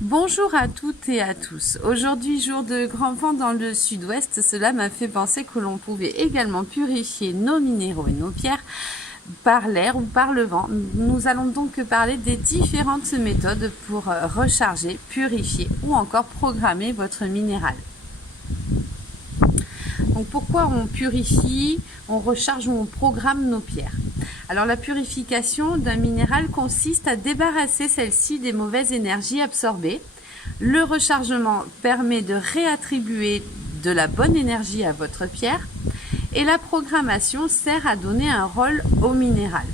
Bonjour à toutes et à tous. Aujourd'hui, jour de grand vent dans le sud-ouest, cela m'a fait penser que l'on pouvait également purifier nos minéraux et nos pierres par l'air ou par le vent. Nous allons donc parler des différentes méthodes pour recharger, purifier ou encore programmer votre minéral. Donc pourquoi on purifie, on recharge ou on programme nos pierres? Alors la purification d'un minéral consiste à débarrasser celle-ci des mauvaises énergies absorbées. Le rechargement permet de réattribuer de la bonne énergie à votre pierre et la programmation sert à donner un rôle au minéral.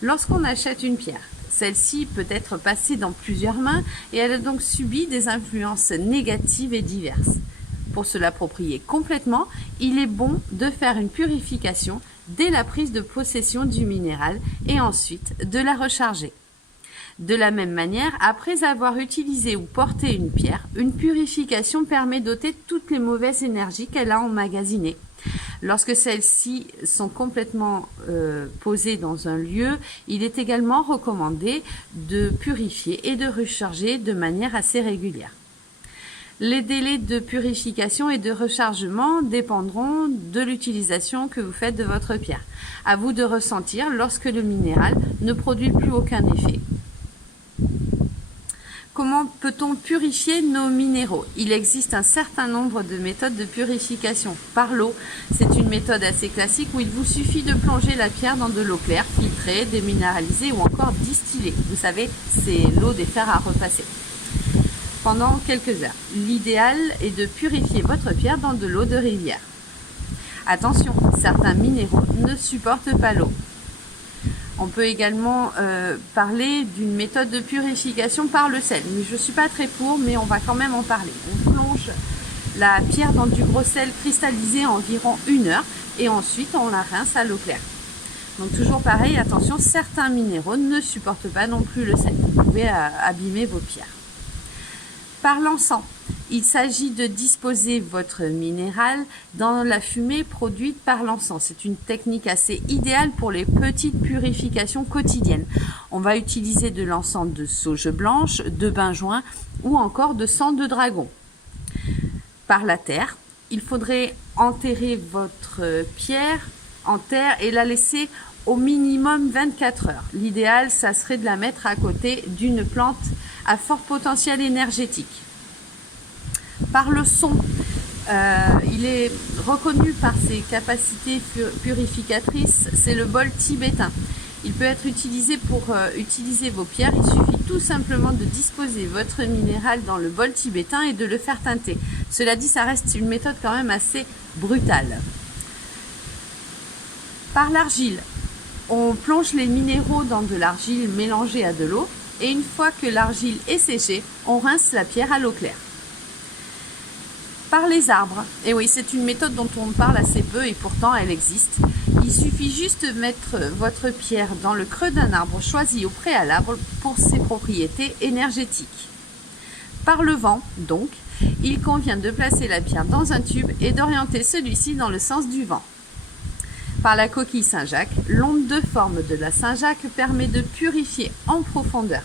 Lorsqu'on achète une pierre, celle-ci peut être passée dans plusieurs mains et elle a donc subi des influences négatives et diverses. Pour se l'approprier complètement, il est bon de faire une purification dès la prise de possession du minéral et ensuite de la recharger. De la même manière, après avoir utilisé ou porté une pierre, une purification permet d'ôter toutes les mauvaises énergies qu'elle a emmagasinées. Lorsque celles-ci sont complètement posées dans un lieu, il est également recommandé de purifier et de recharger de manière assez régulière. Les délais de purification et de rechargement dépendront de l'utilisation que vous faites de votre pierre. À vous de ressentir lorsque le minéral ne produit plus aucun effet. Comment peut-on purifier nos minéraux? Il existe un certain nombre de méthodes de purification. Par l'eau, c'est une méthode assez classique où il vous suffit de plonger la pierre dans de l'eau claire, filtrée, déminéralisée ou encore distillée. Vous savez, c'est l'eau des fers à repasser pendant quelques heures. L'idéal est de purifier votre pierre dans de l'eau de rivière. Attention, certains minéraux ne supportent pas l'eau. On peut également parler d'une méthode de purification par le sel. Je ne suis pas très pour, mais on va quand même en parler. On plonge la pierre dans du gros sel cristallisé environ 1 heure et ensuite on la rince à l'eau claire. Donc toujours pareil, attention, certains minéraux ne supportent pas non plus le sel. Vous pouvez abîmer vos pierres. Par l'encens, il s'agit de disposer votre minéral dans la fumée produite par l'encens. C'est une technique assez idéale pour les petites purifications quotidiennes. On va utiliser de l'encens de sauge blanche, de benjoin ou encore de sang de dragon. Par la terre, il faudrait enterrer votre pierre en terre et la laisser au minimum 24 heures. L'idéal, ça serait de la mettre à côté d'une plante à fort potentiel énergétique. Par le son, il est reconnu par ses capacités purificatrices, c'est le bol tibétain. Il peut être utilisé pour utiliser vos pierres. Il suffit tout simplement de disposer votre minéral dans le bol tibétain et de le faire teinter. Cela dit, ça reste une méthode quand même assez brutale. Par l'argile, on plonge les minéraux dans de l'argile mélangée à de l'eau et une fois que l'argile est séchée, on rince la pierre à l'eau claire. Par les arbres, et oui, c'est une méthode dont on parle assez peu et pourtant elle existe. Il suffit juste de mettre votre pierre dans le creux d'un arbre choisi au préalable pour ses propriétés énergétiques. Par le vent, donc, il convient de placer la pierre dans un tube et d'orienter celui-ci dans le sens du vent. Par la coquille Saint-Jacques, l'onde de forme de la Saint-Jacques permet de purifier en profondeur.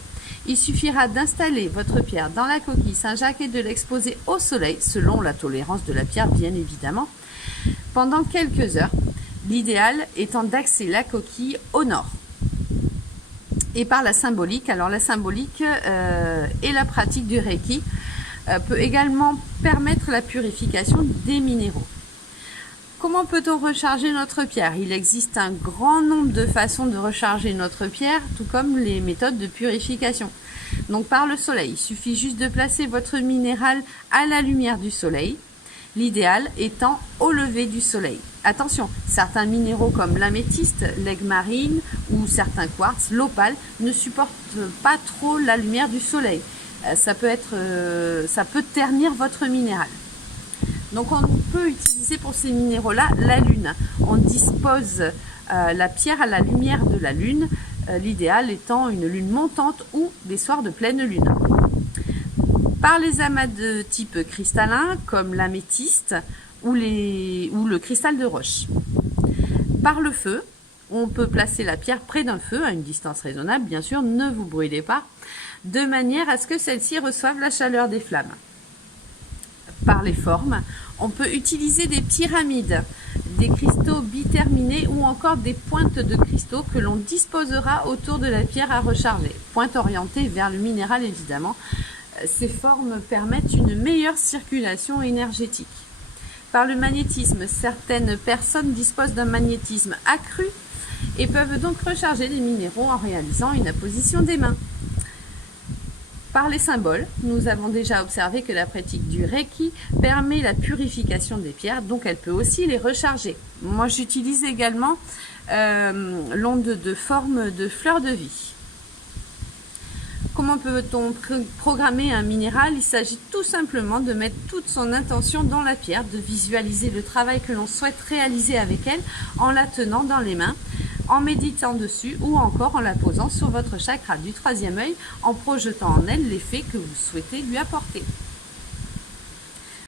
Il suffira d'installer votre pierre dans la coquille Saint-Jacques et de l'exposer au soleil, selon la tolérance de la pierre bien évidemment, pendant quelques heures, l'idéal étant d'axer la coquille au nord. Et par la symbolique, alors la symbolique et la pratique du Reiki peut également permettre la purification des minéraux. Comment peut-on recharger notre pierre? Il existe un grand nombre de façons de recharger notre pierre, tout comme les méthodes de purification. Donc par le soleil, il suffit juste de placer votre minéral à la lumière du soleil, l'idéal étant au lever du soleil. Attention, certains minéraux comme l'améthyste, l'aigue marine ou certains quartz, l'opale, ne supportent pas trop la lumière du soleil. Ça peut ternir votre minéral. Donc on peut utiliser pour ces minéraux-là la lune. On dispose la pierre à la lumière de la lune, l'idéal étant une lune montante ou des soirs de pleine lune. Par les amas de type cristallin comme l'améthyste ou le cristal de roche. Par le feu, on peut placer la pierre près d'un feu, à une distance raisonnable, bien sûr, ne vous brûlez pas. de manière à ce que celles-ci reçoivent la chaleur des flammes. Par les formes, on peut utiliser des pyramides, des cristaux biterminés ou encore des pointes de cristaux que l'on disposera autour de la pierre à recharger. Pointe orientée vers le minéral évidemment. Ces formes permettent une meilleure circulation énergétique. Par le magnétisme, certaines personnes disposent d'un magnétisme accru et peuvent donc recharger les minéraux en réalisant une apposition des mains. Par les symboles, nous avons déjà observé que la pratique du Reiki permet la purification des pierres, donc elle peut aussi les recharger. Moi, j'utilise également l'onde de forme de fleur de vie. Comment peut-on programmer un minéral? Il s'agit tout simplement de mettre toute son intention dans la pierre, de visualiser le travail que l'on souhaite réaliser avec elle en la tenant dans les mains, en méditant dessus ou encore en la posant sur votre chakra du troisième œil en projetant en elle l'effet que vous souhaitez lui apporter.